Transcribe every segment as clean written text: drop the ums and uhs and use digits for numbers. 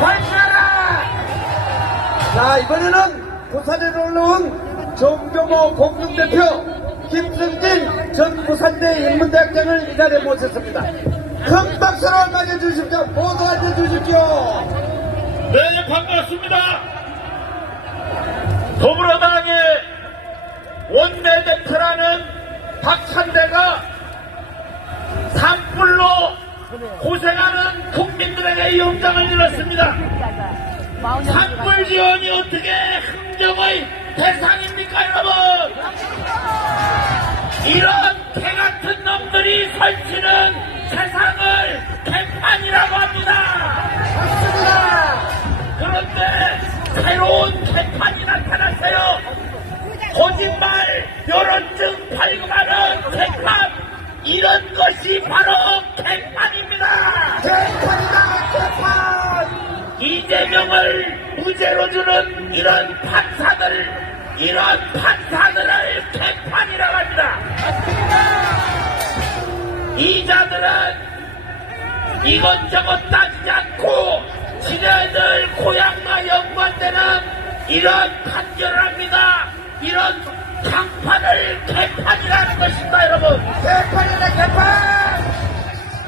발사라! 자, 이번에는 부산에 올라온 정경호 공동대표 김승진 전 부산대 인문대학장을 이 자리에 모셨습니다. 큰 박수로 맞아주십시오. 모두 앉아주십시오. 네, 반갑습니다. 더불어당의 원내대표라는 박찬대가 산불로 고생하는 국민들에게 영장을 일었습니다. 산불 지원이 어떻게 흥정의 대상입니까, 여러분? 이런 개같은 놈들이 설치는 세상을 개판이라고 합니다. 맞습니다. 그런데 새로운 개판이 나타났어요. 거짓말, 여론증 발급하는 개판, 이런 것이 바로 개판입니다. 개판이다, 개판! 이재명을 무죄로 주는 이런 판사들을 개판이라고 합니다. 이자들은 이것저것 따지지 않고 지네들 고향과 연관되는 이런 판결을 합니다. 이런 강판을 개판이라는 것입니다, 여러분. 개판이다, 개판!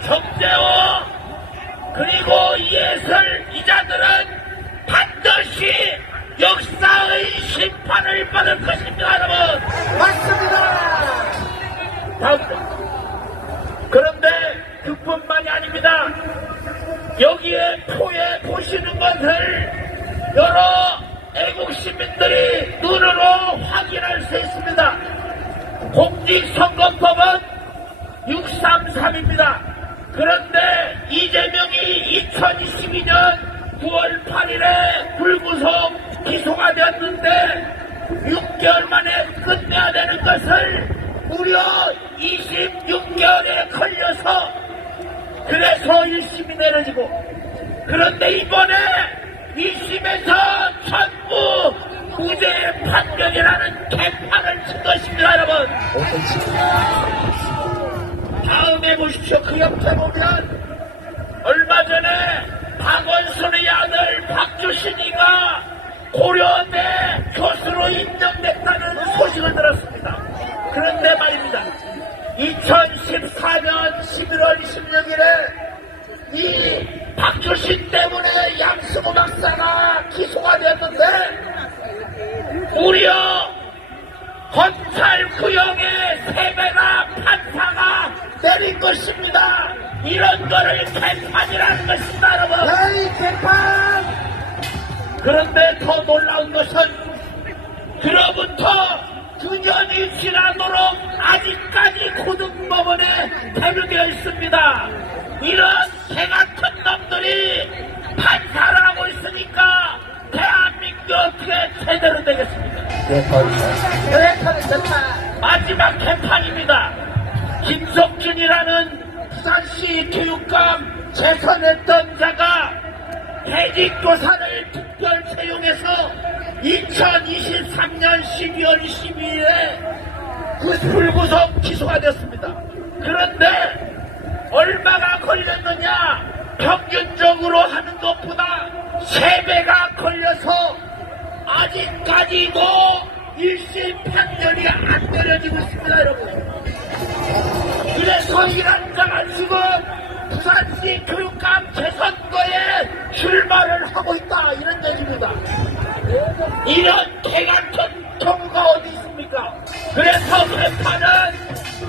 정재호 그리고 이예슬 이자들은 반드시 역사의 심판을 받을 것입니다, 여러분. 맞습니다. 그런데 그뿐만이 아닙니다. 여기에 표에 보시는 것을 여러 애국 시민들이 눈으로 확인할 수 있습니다. 공직선거법은 633입니다. 그런데 이재명이 2022년 9월 8일에 불구속 기소가 되었는데 6개월 만에 끝내야 되는 것을 무려 26개월에 걸려서 그래서 1심이 내려지고, 그런데 이번에 2심에서 전부 무죄의 판결이라는 개판을 친 것입니다, 여러분. 다음에 보십시오. 그 옆에 보면 얼마 전에 박원순의 아들 박주신이가 고려대 교수로 임명됐다는 소식을 들었습니다. 그런데 말입니다. 2014년 11월 16일에 이 박주신 때문에 양승호 박사가 기소가 되었는데 무려 검찰구형의 3배나 판사가 내린 것입니다. 이런 거를 개판이라는 것입니다, 여러분. 에이, 개판! 그런데 더 놀라운 것은 그로부터 9년이 지나도록 아직까지 고등법원에 대두되어 있습니다. 이런 개같은 놈들이 판사를 하고 있으니까 대한민국 어떻게 제대로 되겠습니까? 개판은 개판! 마지막 개판입니다. 김석준이라는 부산시 교육감 재선했던 자가 대직조사를 특별 채용해서 2023년 12월 22일에 불구속 기소가 됐습니다. 그런데 얼마나 걸렸느냐? 평균적으로 하는 것보다 3배가 걸려서 아직까지도 1심 판결이 안 내려지고 있습니다, 여러분. 그래서 이런 자가 지금 부산시 교육감 재선거에 출마를 하고 있다, 이런 얘기입니다. 이런 개같은 경우가 어디 있습니까? 그래서 개판은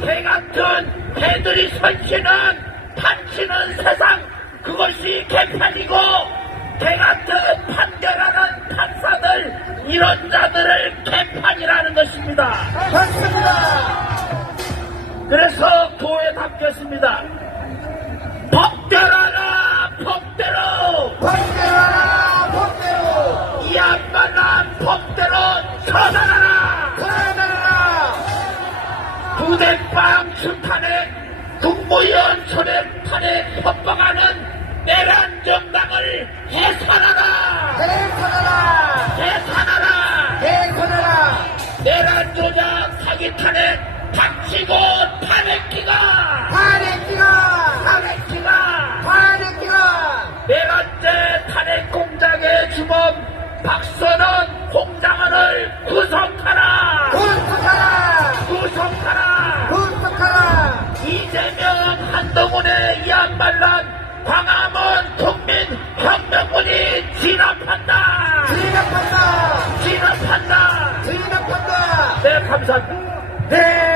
개같은 개들이 설치는 판치는 세상, 그것이 개판이고 개같은 판결하는 판사들, 이런 자들을 개판이라는 것입니다. 맞습니다. 그래서 도에 담겼습니다. 법대로라, 법대로. 법대로라, 법대로. 이 양반아, 법대로 처단하라. 처단하라. 부대빵 출탄핵, 국무위원 소련 탄핵 협박하는 내란 정당을 해산하라. 해산하라. 해산하라. 해산하라. 내란 조작 사기 탄핵 닥치고 탄핵기가. 탄핵기가. 탄핵기가. 탄핵기가. 네 번째 탄핵 들락말락 광화문 국민혁명군이 진압한다. 진압한다. 진압한다. 진압한다. 네, 감사합니다. 네.